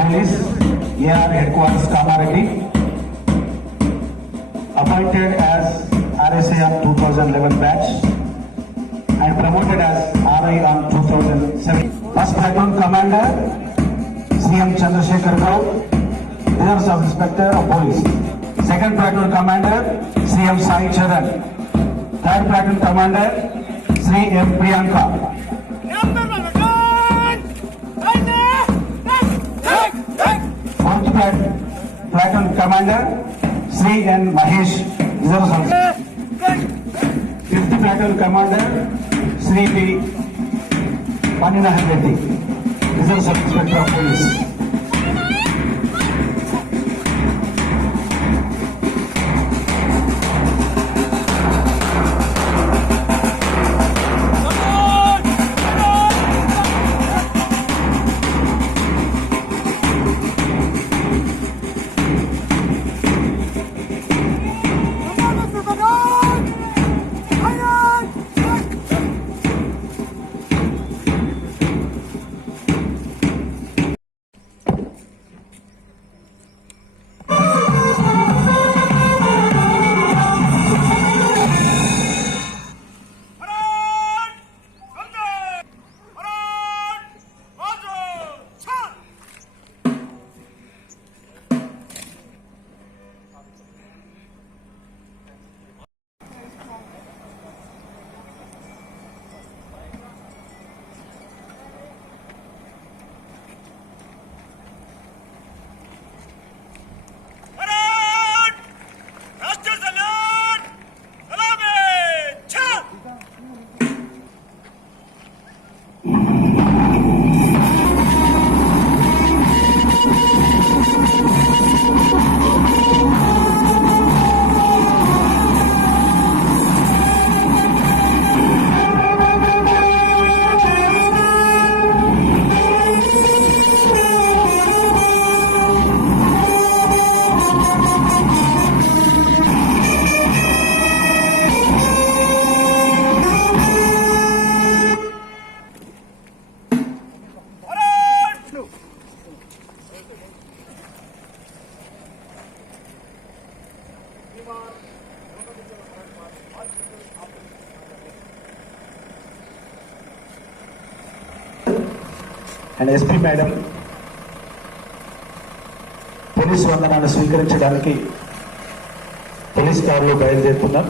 Police, AR Headquarters Kamareddy, appointed as RSA on 2011 batch and promoted as RI on 2007. First Platoon Commander, CM Chandrasekhar Rao, Reserve Sub Inspector of Police. Second Platoon Commander, CM Sai Charan. Third Platoon Commander, Sri M. Priyanka. Platoon Commander Sri N. Mahesh, Reserve Service. Fifth Platoon Commander Sri P. Paninahan Reddy, Reserve Sub Inspector of Police. And SP madam police వందనాన్ని స్వీకరించడానికి police కారులో బయలుదేరుతున్నాం.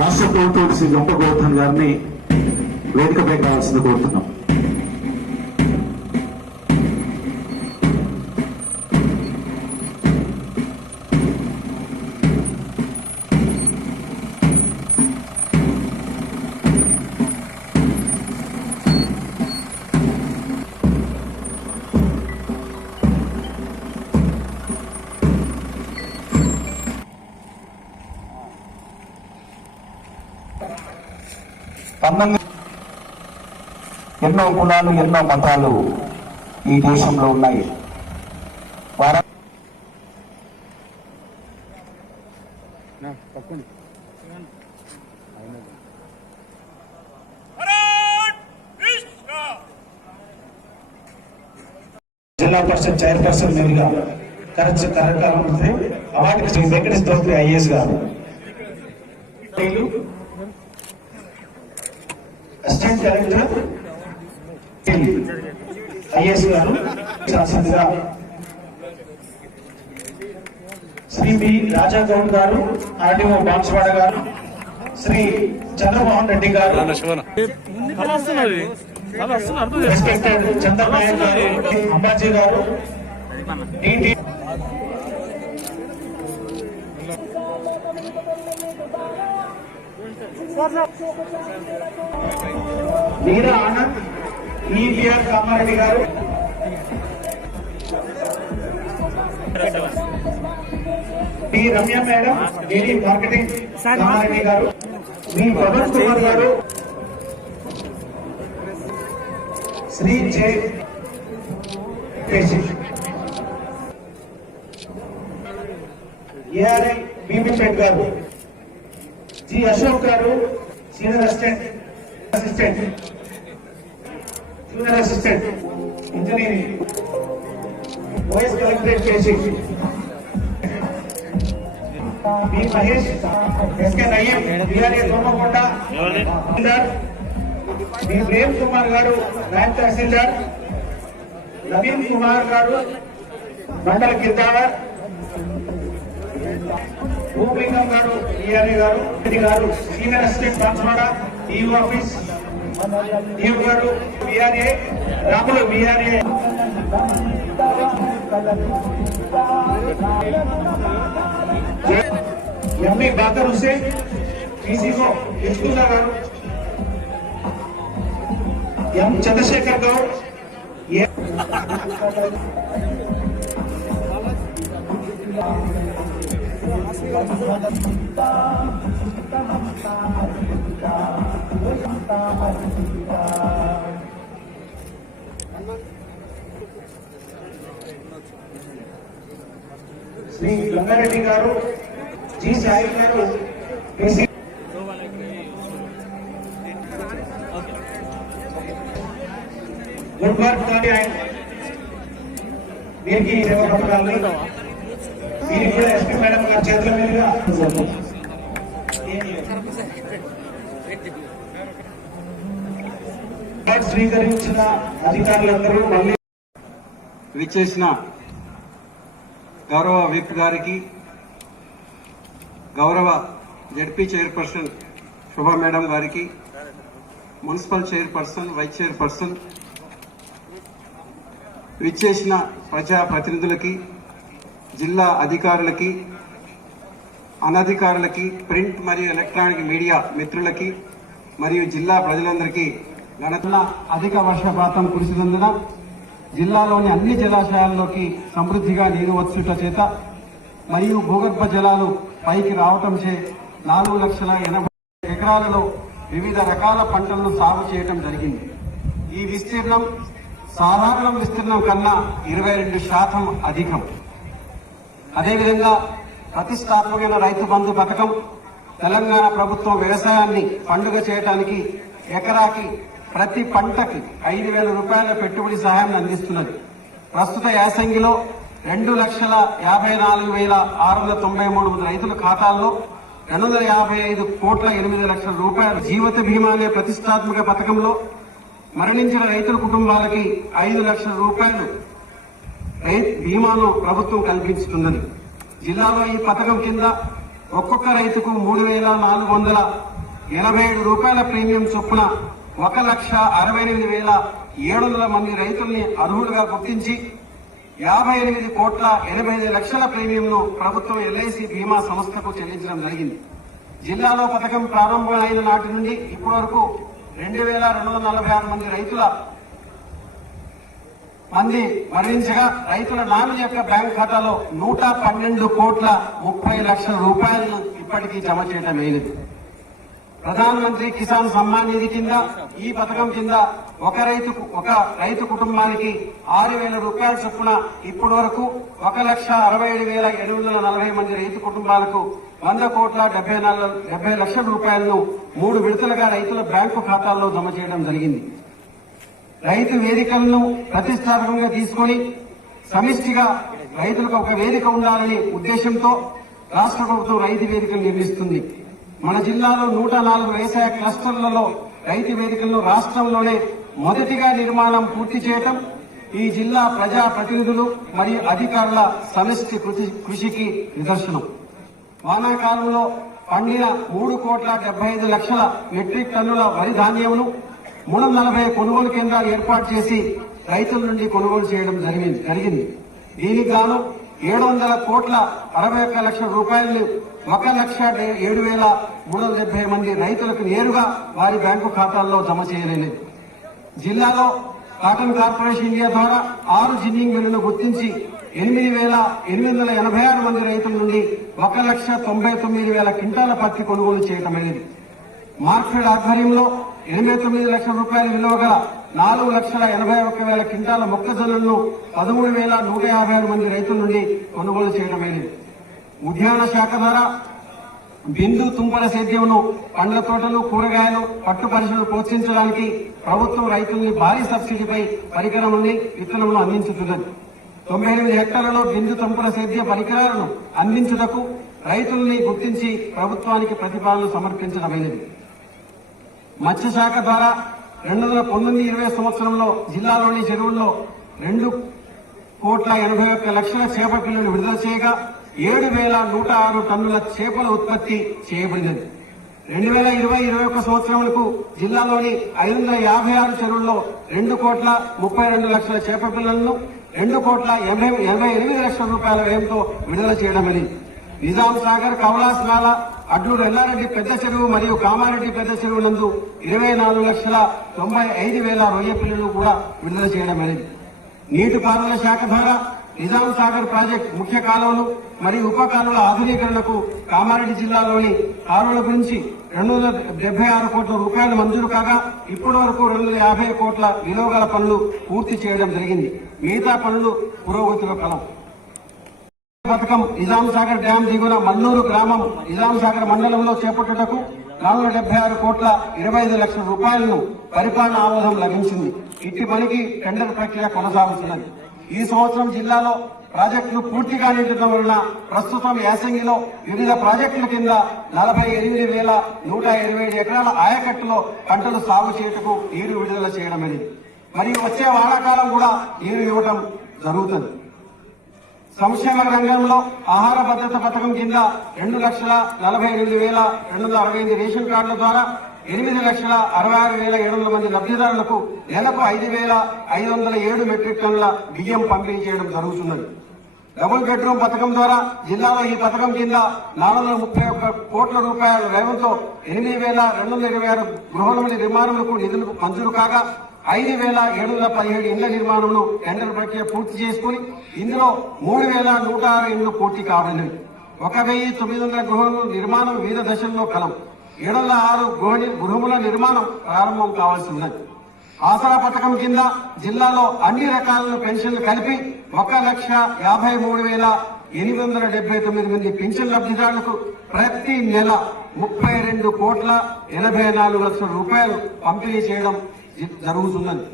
రాష్ట్ర ప్రభుత్వం శ్రీ గొప్ప గౌతమ్ గారిని వేదికపై రావాల్సింది కోరుతున్నాం. ఎన్నో కులాలు ఎన్నో మతాలు ఈ దేశంలో ఉన్నాయి. జిల్లా పరిషత్ చైర్పర్సన్ మీదుగా కార్యక్రమం అవార్డుకి శ్రీ వెంకటేష్ చౌదరి ఐఏఎస్ గారు, అసిస్టెంట్ డైరెక్టర్ ఐఏఎస్ గారు, శాసనసభ్యుగా శ్రీ బి రాజా గౌడ్ గారు, ఆర్డీఓ బాన్స్వాడ గారు, శ్రీ చంద్రమోహన్ రెడ్డి గారు, రెస్పెక్టెడ్ చంద్రనాయక్ గారు, అంబాజీ గారు, వీర ఆనంద్ ఈవీఆర్ కామారెడ్డి గారు, టి రమ్య మేడం ఏడీ మార్కెటింగ్ కామారెడ్డి గారు, వి పవన్ కుమార్ గారు, శ్రీ జే ఏఆర్ఐ బీబీపేట్ గారు, జి అశోక్ గారు senior assistant engineering vice collectorate చేసి, B Mahesh SK Nayyam BRA Domakonda, B Prem Kumar గారు నాయబ్ తహసీల్దార్, నవీన్ కుమార్ గారు మండల గిద్దావర్, భూలింగం గారు ఈఆర్ఏ గారు senior assistant Banswada EO office EO గారు BRA Ramulu BRA, MP Baqar Hussain PCO Eskulla గారు, ఎం చంద్రశేఖర్ గౌడ్ శ్రీ గంగారెడ్డి గారు, జి సాయి గారు, గుడ్ వర్క్ వీరికి సేవా పథకాలని వీరికి కూడా ఎస్పీ మేడం గారి చేతుల మీదుగా స్వీకరించిన అధికారులందరూ మళ్ళీ విచ్చేసిన గౌరవ విప్ గారికి, గౌరవ జడ్పీ చైర్పర్సన్ శోభా మేడం గారికి, మున్సిపల్ చైర్పర్సన్, వైస్ చైర్పర్సన్, విచ్చేసిన ప్రజాప్రతినిధులకి, జిల్లా అధికారులకి, అనధికారులకి, ప్రింట్ మరియు ఎలక్ట్రానిక్ మీడియా మిత్రులకి మరియు జిల్లా ప్రజలందరికీ అధిక వర్షపాతం కురిసినందున జిల్లాలోని అన్ని జలాశయాల్లోకి సమృద్ధిగా నీరు వచ్చుట చేత మరియు భూగర్భ జలాలు పైకి రావటం చే 4,80,000 ఎకరాలలో వివిధ రకాల పంటలను సాగు చేయటం జరిగింది. ఈ విస్తీర్ణం సాధారణ విస్తీర్ణం కన్నా 22% అధికం. అదేవిధంగా ప్రతిష్టాత్మకమైన రైతు బంధు పథకం తెలంగాణ ప్రభుత్వం వ్యవసాయాన్ని పండుగ చేయడానికి ఎకరాకి ప్రతి పంటకి 5,000 రూపాయల పెట్టుబడి సహాయాన్ని అందిస్తున్నది. ప్రస్తుత యాసంగిలో 2,54,693 రైతుల ఖాతాల్లో 255,8,00,000 రూపాయలు జీవిత బీమా అనే ప్రతిష్టాత్మక పథకంలో మరణించిన రైతుల కుటుంబాలకి 5 లక్షల రూపాయలు బీమాను ప్రభుత్వం కల్పిస్తున్నది. జిల్లాలో ఈ పథకం కింద ఒక్కొక్క రైతుకు 3,487 రూపాయల ప్రీమియం చొప్పున 1,68,700 మంది రైతుల్ని అర్హులుగా గుర్తించి 58,85,00,000 ప్రీమియంను ప్రభుత్వం ఎల్ఐసి బీమా సంస్థకు చెల్లించడం జరిగింది. జిల్లాలో పథకం ప్రారంభమైన నాటి నుండి ఇప్పటి వరకు 2,246 మంది రైతుల మరణించగా రైతుల నామినీ యొక్క బ్యాంక్ ఖాతాలో 112,30,00,000 రూపాయలను ఇప్పటికీ జమ చేయడం లేదు. ప్రధానమంత్రి కిసాన్ సమ్మాన్ నిధి కింద ఈ పథకం కింద ఒక రైతు కుటుంబానికి 6,000 రూపాయల చొప్పున ఇప్పటి వరకు 1,67,840 మంది రైతు కుటుంబాలకు 100,70,00,000 రూపాయలను 3 విడతలుగా రైతుల బ్యాంకు ఖాతాల్లో జమ చేయడం జరిగింది. రైతు వేదికలను ప్రతిష్టాత్మకంగా తీసుకుని సమిష్టిగా రైతులకు ఒక వేదిక ఉండాలనే ఉద్దేశంతో రాష్ట్ర ప్రభుత్వం రైతు వేదికలు నిర్మిస్తుంది. మన జిల్లాలో 104 వ్యవసాయ క్లస్టర్లలో రైతు వేదికలను రాష్ట్రంలోనే మొదటిగా నిర్మాణం పూర్తి చేయడం ఈ జిల్లా ప్రజా ప్రతినిధులు మరియు అధికారుల సమిష్టి కృషికి నిదర్శనం. వానాకాలంలో పండిన 3,75,00,000 మెట్రిక్ టన్నుల వరి ధాన్యమును 340 కొనుగోలు కేంద్రాలు ఏర్పాటు చేసి రైతుల నుండి కొనుగోలు చేయడం జరిగింది. దీనికి గాను 700 కోట్ల 61 లక్షల రూపాయలను 1,07,370 మంది రైతులకు నేరుగా వారి బ్యాంకు ఖాతాల్లో జమ చేయలేదు. జిల్లాలో కాటన్ కార్పొరేషన్ ఇండియా ద్వారా 6 జిన్నింగ్ మిల్లులను గుర్తించి 8,886 మంది రైతుల నుండి 1,99,000 క్వింటాల పత్తి కొనుగోలు చేయటమైనది. మార్కెట్ ఆధ్వర్యంలో 89 లక్షల రూపాయల విలువ గల 4,81,000 క్వింటాల మొక్కజొన్నలను 13,156 మంది రైతుల నుండి కొనుగోలు చేయడమైనది. ఉద్యాన శాఖ ద్వారా బిందు తుంపర సేద్యంను, పండ్ల తోటలు, కూరగాయలు, పట్టు పరిశ్రమలు ప్రోత్సహించడానికి ప్రభుత్వం రైతుల్ని భారీ సబ్సిడీపై పరికరముల్ని, విత్తనములను అందించుతున్నది. 98 హెక్టార్లలో బిందు తుంపర సేద్య పరికరాలను అందించుటకు రైతుల్ని గుర్తించి ప్రభుత్వానికి ప్రతిపాదనలు సమర్పించడమైనది. మత్స్యశాఖ ద్వారా 2019-20 సంవత్సరంలో జిల్లాలోని చెరువుల్లో 2,81,00,000 చేప పిల్లలను విడుదల చేయగా 7,106 టన్నుల చేపల ఉత్పత్తి చేయబడినది. 2020-21 సంవత్సరాలకు జిల్లాలోని 556 చెరువుల్లో 2,32,00,000 చేప పిల్లలను 2,88,00,000 రూపాయల వ్యయంతో విడుదల చేయడమని నిజాం సాగర్, కవలాస్ నాల, అడ్లూరు ఎల్లారెడ్డి పెద్ద చెరువు మరియు కామారెడ్డి పెద్ద చెరువు నందు 24,95,000 రొయ్య పిల్లలు కూడా విడుదల చేయడమని నీటిపారుదల శాఖ ద్వారా నిజాం సాగర్ ప్రాజెక్టు ముఖ్య కాలువలు మరియు ఉప కాలువల ఆధునీకరణకు కామారెడ్డి జిల్లాలోని కాలువల గురించి 276 కోట్ల రూపాయలు మంజూరు కాగా ఇప్పటి వరకు 250 కోట్ల విలువ గల పనులు పూర్తి చేయడం జరిగింది. మిగతా పనులు పురోగతిలో కలం. పథకం నిజాం సాగర్ డ్యాం దిగువన మల్లూరు గ్రామం నిజాం సాగర్ మండలంలో చేపట్టుటకు 476 కోట్ల 25 లక్షల రూపాయలను పరిపాలన ఆమోదం లభించింది. ఇట్టి పనికి టెండర్ ప్రక్రియ కొనసాగుతున్నది. ఈ సంవత్సరం జిల్లాలో ప్రాజెక్టులు పూర్తిగా నిండటం వలన ప్రస్తుతం యాసంగిలో వివిధ ప్రాజెక్టుల కింద 48,127 ఎకరాల ఆయకట్టులో పంటలు సాగు చేయుటకు నీరు విడుదల చేయడమని మరియు వచ్చే వానాకాలం కూడా నీరు ఇవ్వడం జరుగుతుంది. సంక్షేమ రంగంలో ఆహార భద్రత పథకం కింద 2,48,268 రేషన్ కార్డుల ద్వారా 8,66,700 మంది లబ్ధిదారులకు నెలకు 5,507 మెట్రిక్ టన్నుల బియ్యం పంపిణీ చేయడం జరుగుతున్నది. డబుల్ బెడ్రూమ్ పథకం ద్వారా జిల్లాలో ఈ పథకం కింద 431 కోట్ల రూపాయల వ్యయంతో 8,226 గృహాల నిర్మాణములకు నిధులు మంజూరు కాగా 5,717 ఇళ్ల నిర్మాణంలో టెండర్ ప్రక్రియ పూర్తి చేసుకుని ఇందులో 3,106 ఇళ్లు పూర్తి కావాలని 1,900 గృహముల నిర్మాణం వివిధ దశల్లో కలం 706 గృహముల నిర్మాణం ప్రారంభం కావాల్సి ఉన్నది. ఆసరా పథకం కింద జిల్లాలో అన్ని రకాల పెన్షన్లు కలిపి 1,53,879 మంది పెన్షన్ లబ్ధిదారులకు ప్రతి నెల 32 కోట్ల 84 లక్షల రూపాయలు పంపిణీ చేయడం జరుగుతున్నది.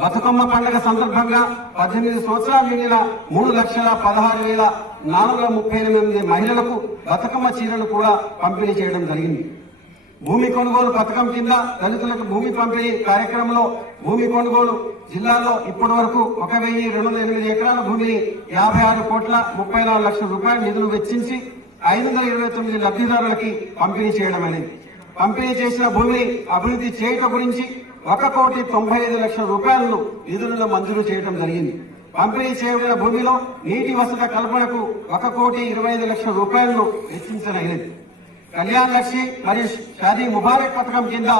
బతుకమ్మ పండుగ సందర్భంగా 18 సంవత్సరాలు నిండిన 3,16,438 మహిళలకు బతుకమ్మ చీరలు కూడా పంపిణీ చేయడం జరిగింది. భూమి కొనుగోలు పథకం కింద దళితులకు భూమి పంపిణీ కార్యక్రమంలో భూమి కొనుగోలు జిల్లాలో ఇప్పటి వరకు 1,208 ఎకరాల భూమిని 56 కోట్ల 34 లక్షల రూపాయల నిధులు వెచ్చించి 529 లబ్ధిదారులకి పంపిణీ చేయడం అనేది పంపిణీ చేసిన భూమిని అభివృద్ధి చేయటం గురించి 1,95 లక్షల రూపాయలను నిధులను మంజూరు చేయడం జరిగింది. పంపిణీ చేయబడిన భూమిలో నీటి వసతి కల్పనకు 1,25 లక్షల రూపాయలను వెచ్చించనైనది. కళ్యాణ్ లక్ష్మి మరియు షాదీ ముబారక్ పథకం కింద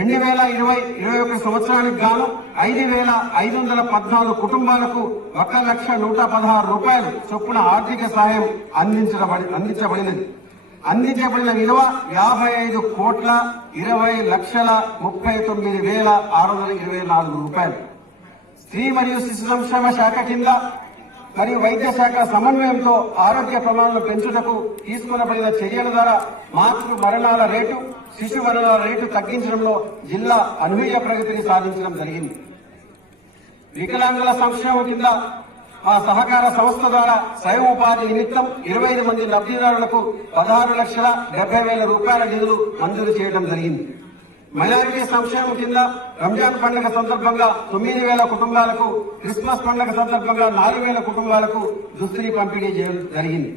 2020-21 సంవత్సరానికి గాను 5,514 కుటుంబాలకు 1,116 రూపాయలు చొప్పున ఆర్థిక సాయం అందించబడినది. అందించబడిన విలువ 55 కోట్ల 20,39,624 రూపాయలు. స్త్రీ మరియు శిశు సంక్షేమ శాఖ కింద మరియు వైద్య శాఖ సమన్వయంతో ఆరోగ్య ప్రమాణాలను పెంచుటకు తీసుకునబడిన చర్యల ద్వారా మాతృ మరణాల రేటు, శిశు మరణాల రేటు తగ్గించడంలో జిల్లా అనూహ్య ప్రగతిని సాధించడం జరిగింది. వికలాంగుల సంక్షేమం కింద ఆ సహకార సంస్థ ద్వారా స్వయం ఉపాధి నిమిత్తం 25 మంది లబ్ధిదారులకు 16,70,000 రూపాయల నిధులు మంజూరు చేయడం జరిగింది. మైనారిటీ సంక్షేమం కింద రంజాన్ పండుగ సందర్భంగా 9,000 కుటుంబాలకు, క్రిస్మస్ పండుగ సందర్భంగా 4,000 కుటుంబాలకు దుస్తులు పంపిణీ చేయడం జరిగింది.